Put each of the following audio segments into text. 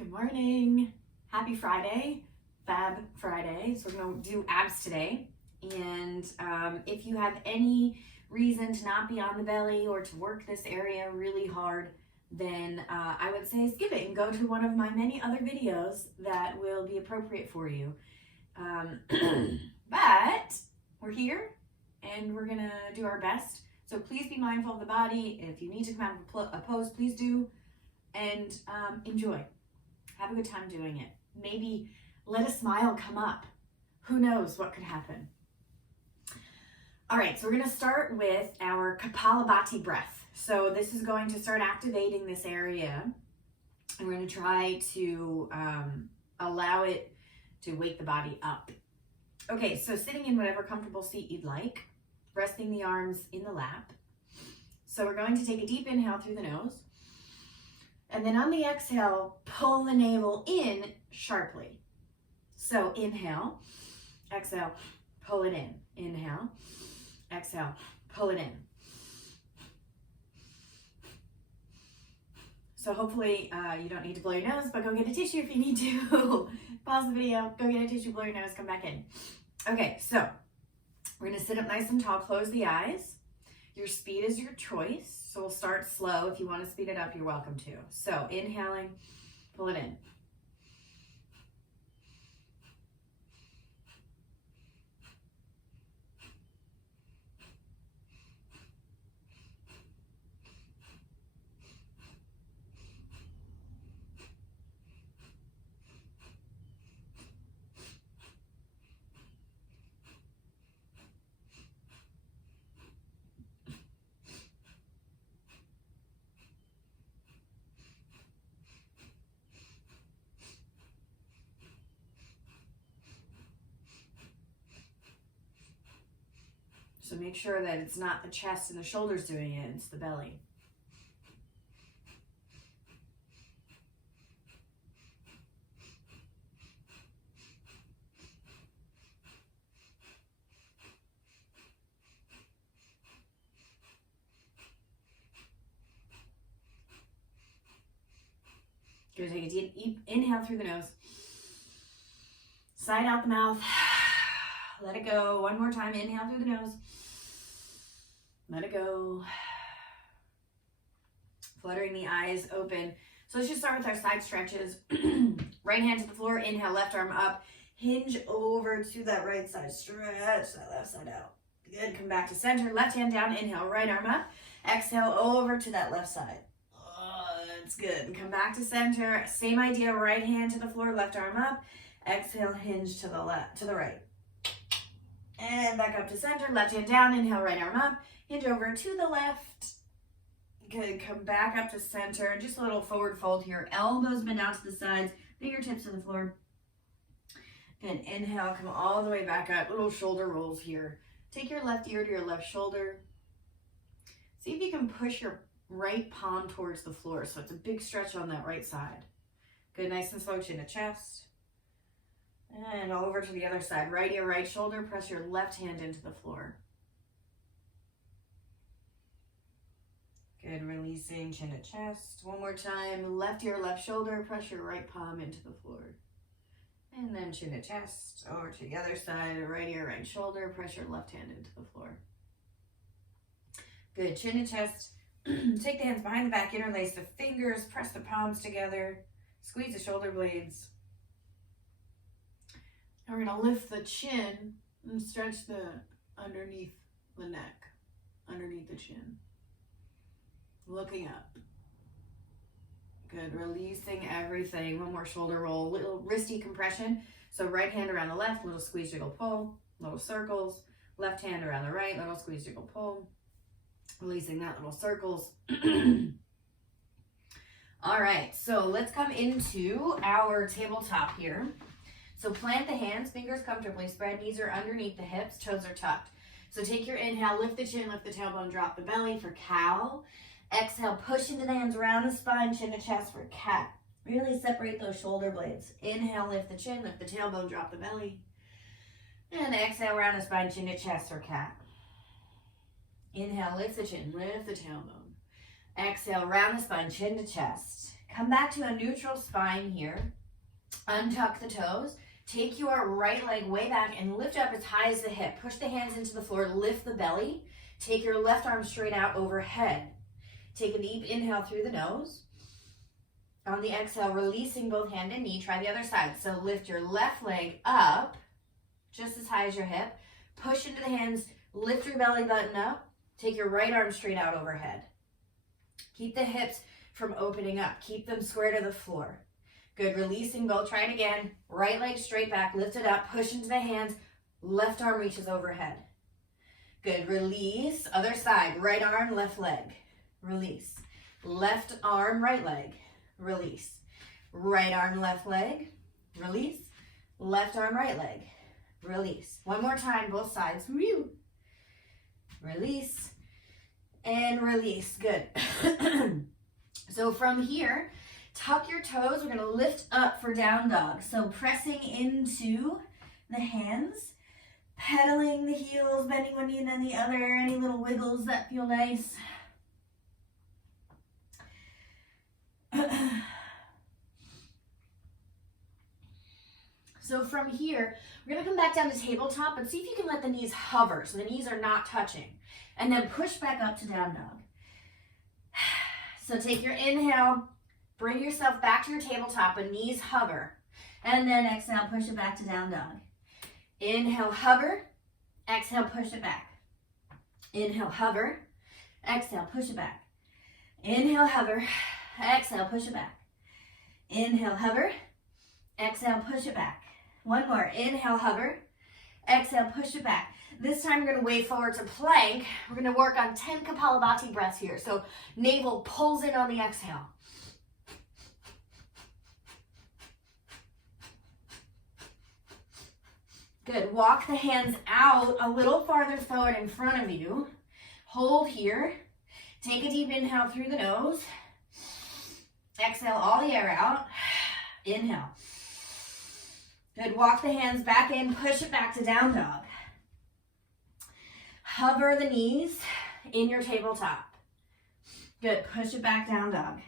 Good morning. Happy Friday, Fab Friday. So we're going to do abs today. And if you have any reason to not be on the belly or to work this area really hard, then I would say skip it and go to one of my many other videos that will be appropriate for you. But we're here and we're gonna do our best. So please be mindful of the body. If you need to come out of a pose, please do, and enjoy. Have a good time doing it. Maybe let a smile come up. Who knows what could happen. All right, so we're gonna start with our Kapalabhati breath. So this is going to start activating this area. And we're gonna try to allow it to wake the body up. Okay, so sitting in whatever comfortable seat you'd like, resting the arms in the lap. So we're going to take a deep inhale through the nose. And then on the exhale, pull the navel in sharply. So inhale, exhale, pull it in. Inhale, exhale, pull it in. So hopefully you don't need to blow your nose, but go get a tissue if you need to. Pause the video, go get a tissue, blow your nose, come back in. Okay, so we're gonna sit up nice and tall, close the eyes. Your speed is your choice. So we'll start slow. If you want to speed it up, you're welcome to. So inhaling, pull it in. So make sure that it's not the chest and the shoulders doing it, it's the belly. Good, take a deep inhale through the nose. Side out the mouth. Let it go. One more time. Inhale through the nose. Let it go. Fluttering the eyes open. So let's just start with our side stretches. Right hand to the floor. Inhale, left arm up. Hinge over to that right side. Stretch that left side out. Good. Come back to center. Left hand down. Inhale, right arm up. Exhale over to that left side. That's good. Come back to center. Same idea. Right hand to the floor. Left arm up. Exhale, hinge to the left, to the right. And back up to center, left hand down, inhale, right arm up, hinge over to the left. Good, come back up to center, just a little forward fold here. Elbows bend out to the sides, fingertips to the floor. And inhale, come all the way back up, little shoulder rolls here. Take your left ear to your left shoulder. See if you can push your right palm towards the floor, so it's a big stretch on that right side. Good, nice and slow, chin to chest. And over to the other side. Right ear, right shoulder. Press your left hand into the floor. Good. Releasing chin to chest. One more time. Left ear, left shoulder. Press your right palm into the floor. And then chin to chest. Over to the other side. Right ear, right shoulder. Press your left hand into the floor. Good. Chin to chest. Take the hands behind the back. Interlace the fingers. Press the palms together. Squeeze the shoulder blades. We're going to lift the chin and stretch the underneath the neck, underneath the chin. Looking up. Good, releasing everything. One more shoulder roll, little wristy compression. So right hand around the left, little squeeze, jiggle, pull, little circles. Left hand around the right, little squeeze, jiggle, pull. Releasing that, little circles. All right, so let's come into our tabletop here. So plant the hands, fingers comfortably spread, knees are underneath the hips, toes are tucked. So take your inhale, lift the chin, lift the tailbone, drop the belly for cow. Exhale, push into the hands, round the spine, chin to chest for cat. Really separate those shoulder blades. Inhale, lift the chin, lift the tailbone, drop the belly. And exhale, round the spine, chin to chest for cat. Inhale, lift the chin, lift the tailbone. Exhale, round the spine, chin to chest. Come back to a neutral spine here. Untuck the toes. Take your right leg way back and lift up as high as the hip. Push the hands into the floor, lift the belly. Take your left arm straight out overhead. Take a deep inhale through the nose. On the exhale, releasing both hand and knee. Try the other side. So lift your left leg up, just as high as your hip. Push into the hands, lift your belly button up. Take your right arm straight out overhead. Keep the hips from opening up. Keep them square to the floor. Good, releasing both. Try it again. Right leg straight back, lift it up, push into the hands. Left arm reaches overhead. Good, release. Other side, right arm, left leg. Release. Left arm, right leg. Release. Right arm, left leg. Release. Left arm, right leg. Release. One more time, both sides. Release. And release. Good. So from here, tuck your toes. We're going to lift up for down dog. So pressing into the hands, pedaling the heels, bending one knee and then the other. Any little wiggles that feel nice. So from here, we're going to come back down to tabletop, but see if you can let the knees hover so the knees are not touching. And then push back up to down dog. So take your inhale, bring yourself back to your tabletop, and knees hover. And then exhale, push it back to down dog. Inhale, hover. Exhale, push it back. Inhale, hover. Exhale, push it back. Inhale, hover. Exhale, push it back. Inhale, hover. Exhale, push it back. One more. Inhale, hover. Exhale, push it back. This time we're going to wave forward to plank. We're going to work on 10 Kapalabhati breaths here. So navel pulls in on the exhale. Good. Walk the hands out a little farther forward in front of you. Hold here. Take a deep inhale through the nose. Exhale all the air out. Inhale. Good. Walk the hands back in. Push it back to down dog. Hover the knees in your tabletop. Good. Push it back down dog.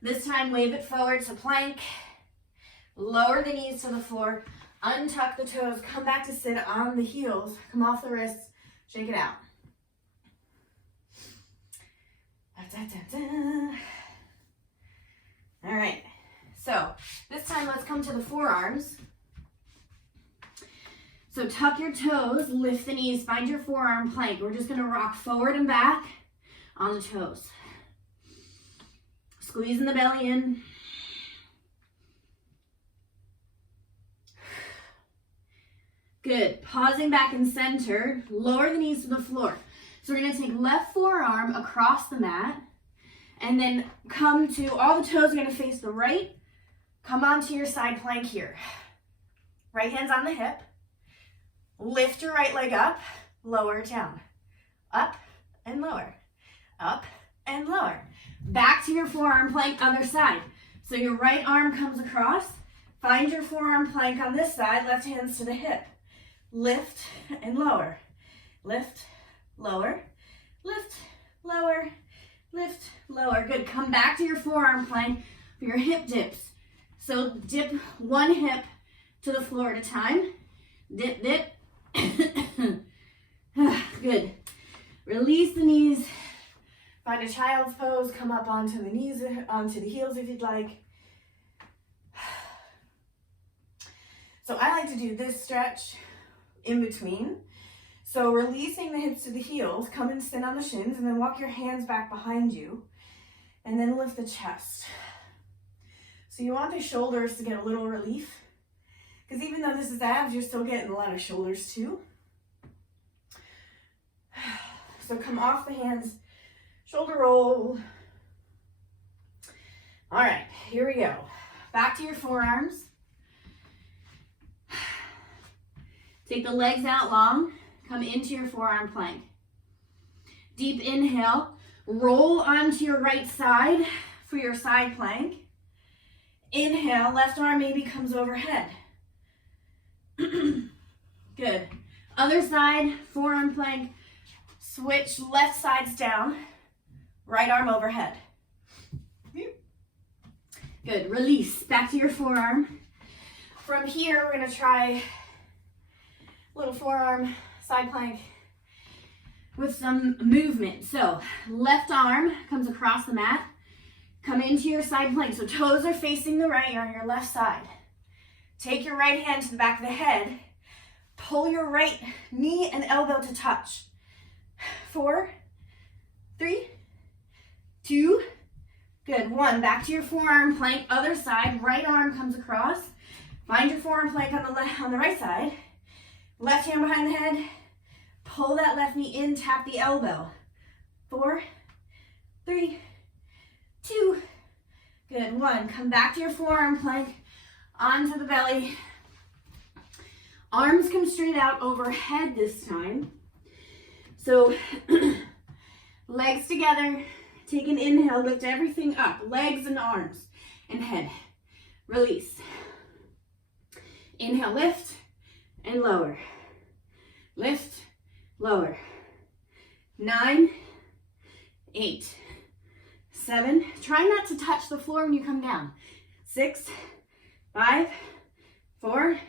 This time wave it forward to plank. Lower the knees to the floor. Untuck the toes. Come back to sit on the heels. Come off the wrists. Shake it out. Da, da, da. All right. So this time let's come to the forearms. So tuck your toes, lift the knees, find your forearm plank. We're just going to rock forward and back on the toes. Squeezing the belly in. Good. Pausing back in center. Lower the knees to the floor. So we're going to take left forearm across the mat and then come to, all the toes are going to face the right. Come onto your side plank here. Right hand's on the hip. Lift your right leg up, lower it down. Up and lower. Up and lower. Back to your forearm plank, other side. So your right arm comes across. Find your forearm plank on this side, left hands to the hip. Lift and lower. Lift, lower, lift, lower, lift, lower. Good. Come back to your forearm plank for your hip dips. So dip one hip to the floor at a time. Dip, dip. Good. Release the knees. Find a child's pose. Come up onto the knees, onto the heels if you'd like. So I like to do this stretch in between. So releasing the hips to the heels, come and sit on the shins, and then walk your hands back behind you, and then lift the chest. So you want the shoulders to get a little relief, because even though this is abs, you're still getting a lot of shoulders too. So come off the hands, shoulder roll. All right, here we go. Back to your forearms. Take the legs out long, come into your forearm plank. Deep inhale, roll onto your right side for your side plank. Inhale, left arm maybe comes overhead. Good. Other side, forearm plank. Switch left sides down, right arm overhead. Good, release, back to your forearm. From here, we're gonna try little forearm side plank with some movement. So left arm comes across the mat, come into your side plank. So toes are facing the right, you're on your left side. Take your right hand to the back of the head, pull your right knee and elbow to touch. 4, 3, 2, good, 1. Back to your forearm plank, other side, right arm comes across. Find your forearm plank on the right side. Left hand behind the head, pull that left knee in, tap the elbow. 4, 3, 2, good, 1. Come back to your forearm plank, onto the belly. Arms come straight out overhead this time. So legs together, take an inhale, lift everything up, legs and arms and head. Release. Inhale, lift and lower. Lift, lower. 9, 8, 7. Try not to touch the floor when you come down. 6, 5, 4,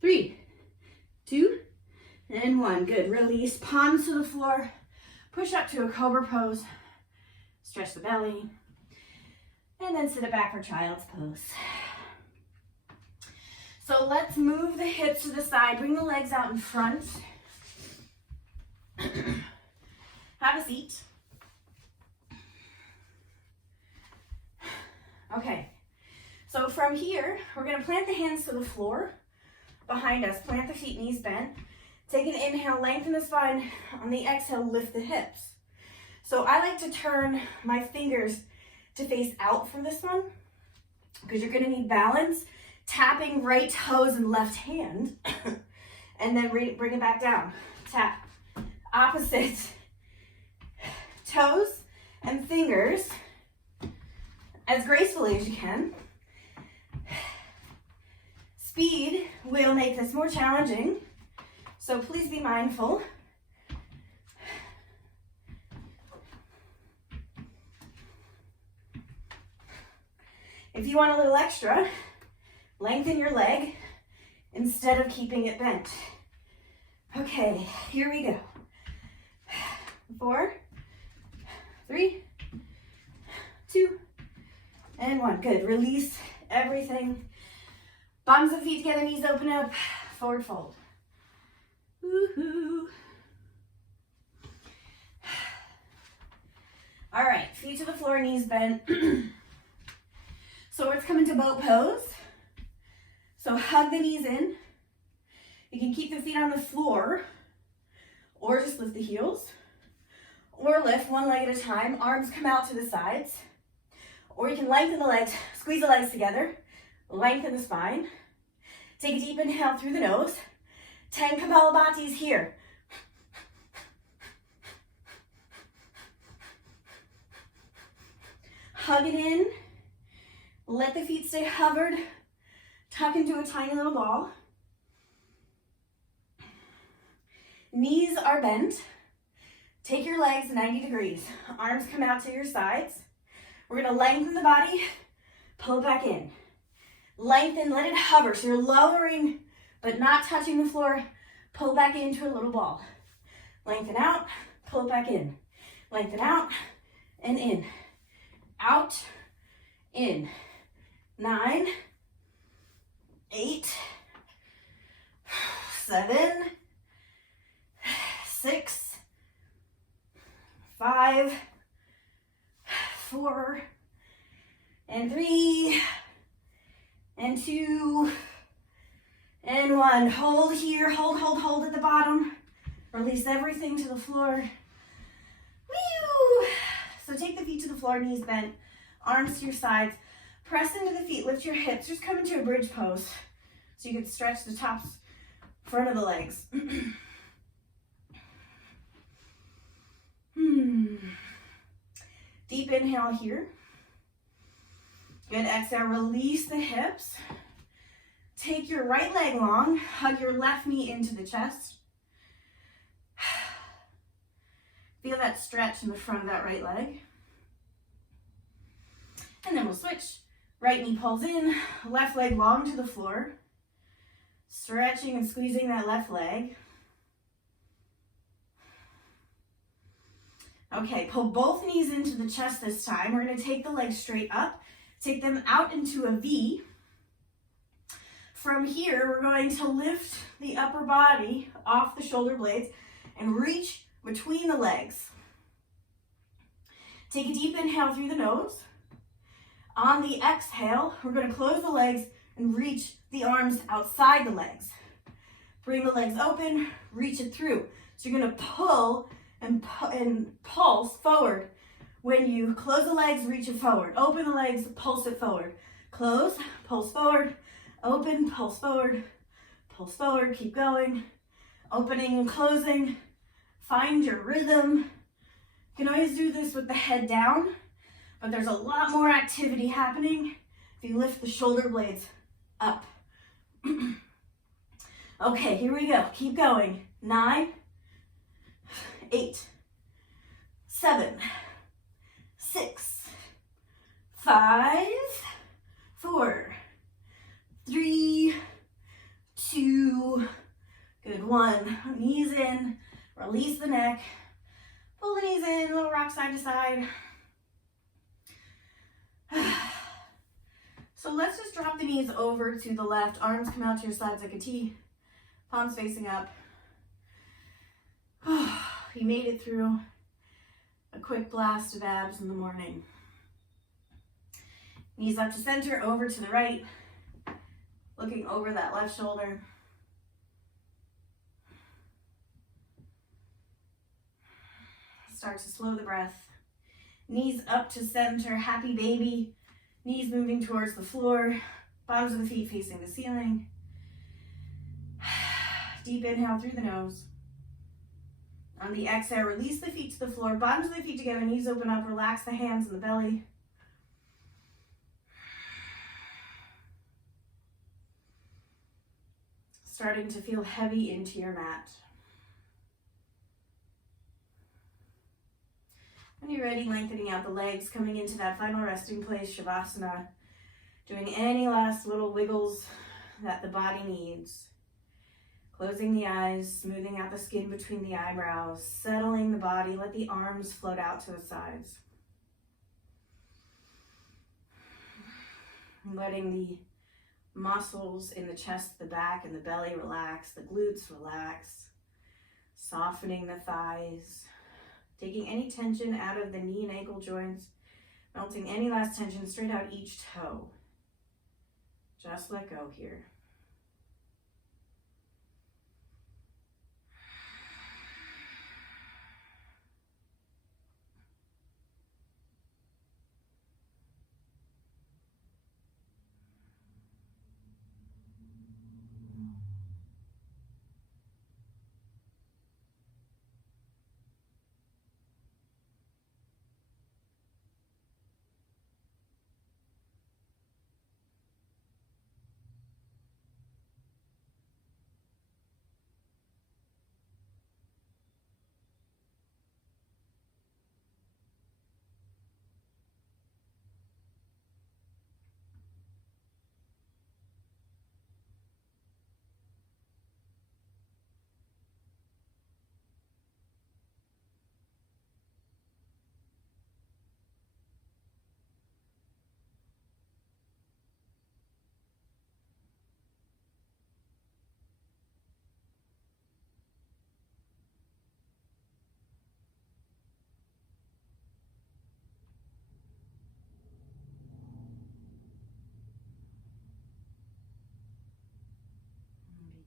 3, 2, and 1. Good. Release. Palms to the floor. Push up to a cobra pose. Stretch the belly. And then sit it back for child's pose. So let's move the hips to the side. Bring the legs out in front. Have a seat. Okay. So from here, we're going to plant the hands to the floor behind us. Plant the feet, knees bent. Take an inhale, lengthen the spine. On the exhale, lift the hips. So I like to turn my fingers to face out for this one because you're going to need balance. Tapping right toes and left hand. And then bring it back down. Tap. Opposite toes and fingers as gracefully as you can. Speed will make this more challenging, so please be mindful. If you want a little extra, lengthen your leg instead of keeping it bent. Okay, here we go. 4, 3, 2, and 1. Good. Release everything. Bottoms of feet together, knees open up, forward fold. Woohoo. All right, feet to the floor, knees bent. So let's come into boat pose. So hug the knees in. You can keep the feet on the floor or just lift the heels. Or lift one leg at a time, arms come out to the sides. Or you can lengthen the legs, squeeze the legs together, lengthen the spine. Take a deep inhale through the nose. 10 Kapalabhatis here. Hug it in. Let the feet stay hovered. Tuck into a tiny little ball. Knees are bent. Take your legs 90 degrees. Arms come out to your sides. We're going to lengthen the body. Pull it back in. Lengthen, let it hover. So you're lowering, but not touching the floor. Pull back into a little ball. Lengthen out, pull it back in. Lengthen out and in. Out, in. 9, 8, 7, 6, 5, 4, and 3, and 2, and 1. Hold here, hold at the bottom. Release everything to the floor. Woo! So take the feet to the floor, knees bent, arms to your sides. Press into the feet, lift your hips. Just come into a bridge pose so you can stretch the tops, front of the legs. Deep inhale here. Good, exhale, release the hips. Take your right leg long, hug your left knee into the chest. Feel that stretch in the front of that right leg. And then we'll switch. Right knee pulls in, left leg long to the floor. Stretching and squeezing that left leg. Okay, pull both knees into the chest this time. We're going to take the legs straight up, take them out into a V. From here, we're going to lift the upper body off the shoulder blades and reach between the legs. Take a deep inhale through the nose. On the exhale, we're going to close the legs and reach the arms outside the legs. Bring the legs open, reach it through. So you're going to pull and pulse forward. When you close the legs, reach it forward. Open the legs, pulse it forward. Close, pulse forward. Open, pulse forward. Pulse forward, keep going. Opening and closing. Find your rhythm. You can always do this with the head down, but there's a lot more activity happening if you lift the shoulder blades up. Okay, here we go. Keep going. 9, 8, 7, 6, 5, 4, 3, 2, good, 1. Knees in, release the neck, pull the knees in, little rock side to side. So let's just drop the knees over to the left, arms come out to your sides like a T, palms facing up. You made it through a quick blast of abs in the morning. Knees up to center, over to the right, looking over that left shoulder. Start to slow the breath. Knees up to center, happy baby. Knees moving towards the floor, bottoms of the feet facing the ceiling. Deep inhale through the nose. On the exhale, release the feet to the floor, bottoms of the feet together, knees open up, relax the hands in the belly. Starting to feel heavy into your mat. When you're ready, lengthening out the legs, coming into that final resting place, Shavasana. Doing any last little wiggles that the body needs. Closing the eyes, smoothing out the skin between the eyebrows, settling the body, let the arms float out to the sides. Letting the muscles in the chest, the back, and the belly relax, the glutes relax, softening the thighs, taking any tension out of the knee and ankle joints, melting any last tension straight out each toe. Just let go here.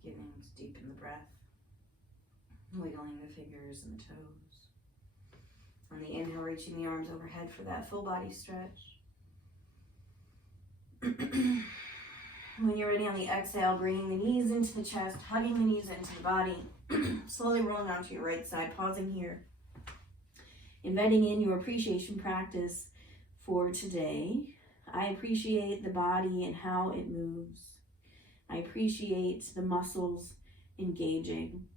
Beginning to deepen the breath, wiggling the fingers and the toes. On the inhale, reaching the arms overhead for that full body stretch. When you're ready on the exhale, bringing the knees into the chest, hugging the knees into the body, slowly rolling onto your right side, pausing here. Embedding in your appreciation practice for today. I appreciate the body and how it moves. I appreciate the muscles engaging.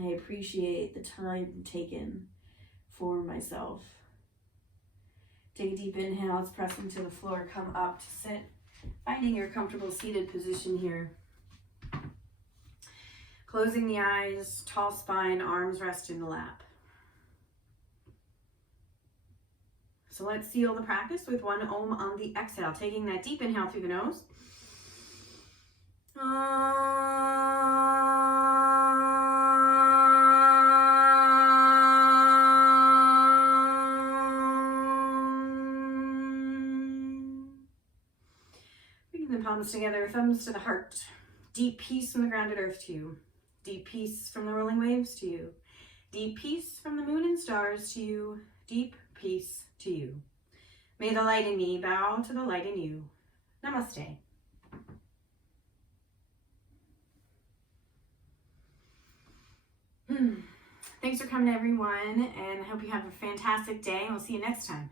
I appreciate the time taken for myself. Take a deep inhale. Let's press into the floor. Come up to sit. Finding your comfortable seated position here. Closing the eyes, tall spine, arms rest in the lap. So let's seal the practice with one Om on the exhale. Taking that deep inhale through the nose. Bringing the palms together, thumbs to the heart. Deep peace from the grounded earth to you. Deep peace from the rolling waves to you. Deep peace from the moon and stars to you. Deep peace to you. May the light in me bow to the light in you. Namaste. Thanks for coming, everyone, and I hope you have a fantastic day, and we'll see you next time.